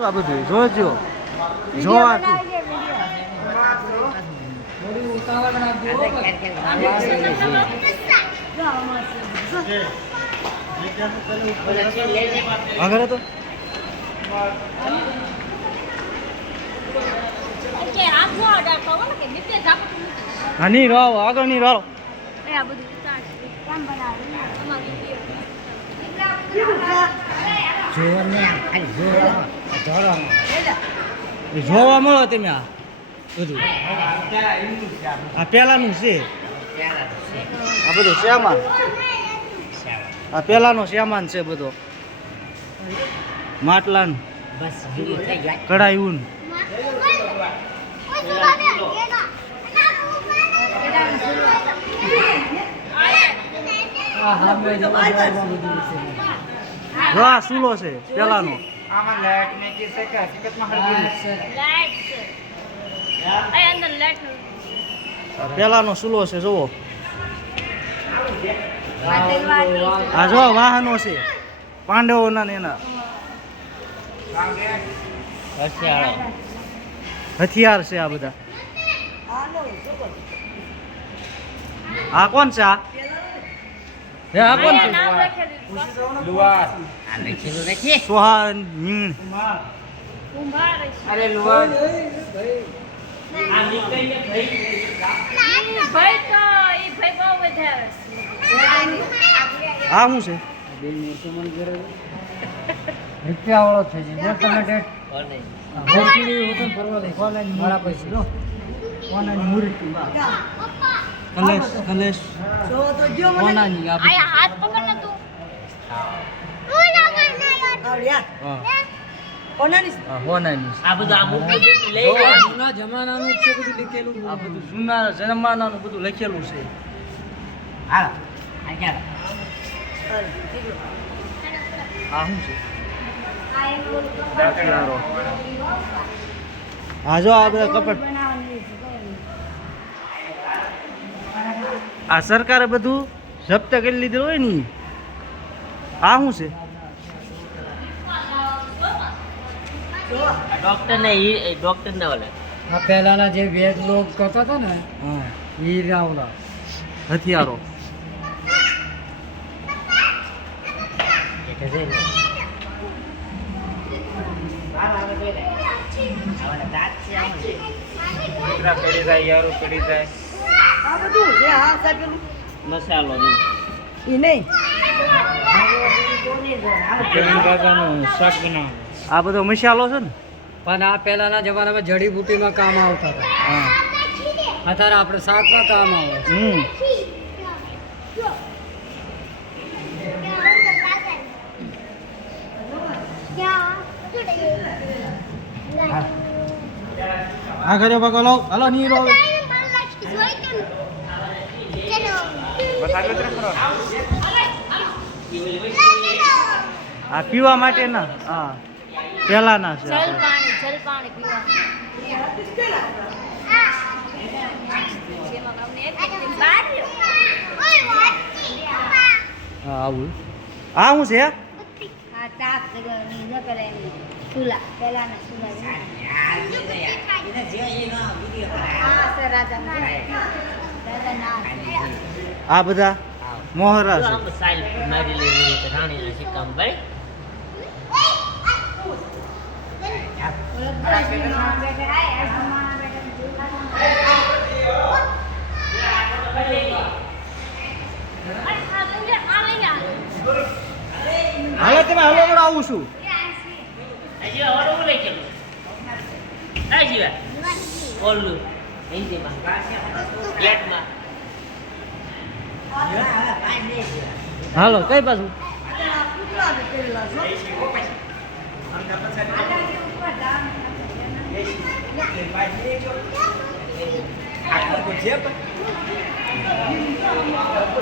આ બધું જોજો જોવા આગળ તો હા નહીં રહો આગળ નહીં રહો જોવા મળો તમે આ બધું આ પેલાનું છે આ બધું શ્યામાન આ પેલાનો શ્યામાન છે બધો માટલાન કઢાઈ ઊન હા સુલો છે પેલાનો પેલાનો સુલો છે જુઓ આ જો વાહનો છે પાંડવોના ને એના હથિયાર છે આ બધા આ કોણ છે આ કોણ છે સોહાન મીણ અરે લુવા આ શું છે રૂપિયાવાળો છે જે તમે ડેટ કલેશ કલેશ કોનાની આ હાથ પકડ ને તું હોનાની આ બધું આ જૂના જમાનાનું છે બધું લખેલું આ બધું જૂના જમાનાનું બધું લખેલું છે હાલ આ ક્યાં આ શું છે આ જો આ બધા કપડ આ સરકારે બધું જપ્ત કરી લીધું હોય ને આ શું છે ડોક્ટર ને ઓલા આ પહેલાના જે વેદ લોક કરતા હતા ને હા ઈ રાવલા હથિયારો મસાલો આ બધો મસાલો છે ને પણ આ પહેલાના જમાનામાં જડીબુટીમાં કામ આવતા હતા હા અત્યારે આપણે શાકમાં કામ આવે આ ઘરે બગલો હાલો નીરો હવે આ પીવા માટે ના હા પેલાના છે જલ પાણી પીવા હા આવું આ શું છે સુલા પેલાના સુલા આ બધા મોહરા છે હાલો તમે હાલો હું આવું છું હાલો કઈ બાજુ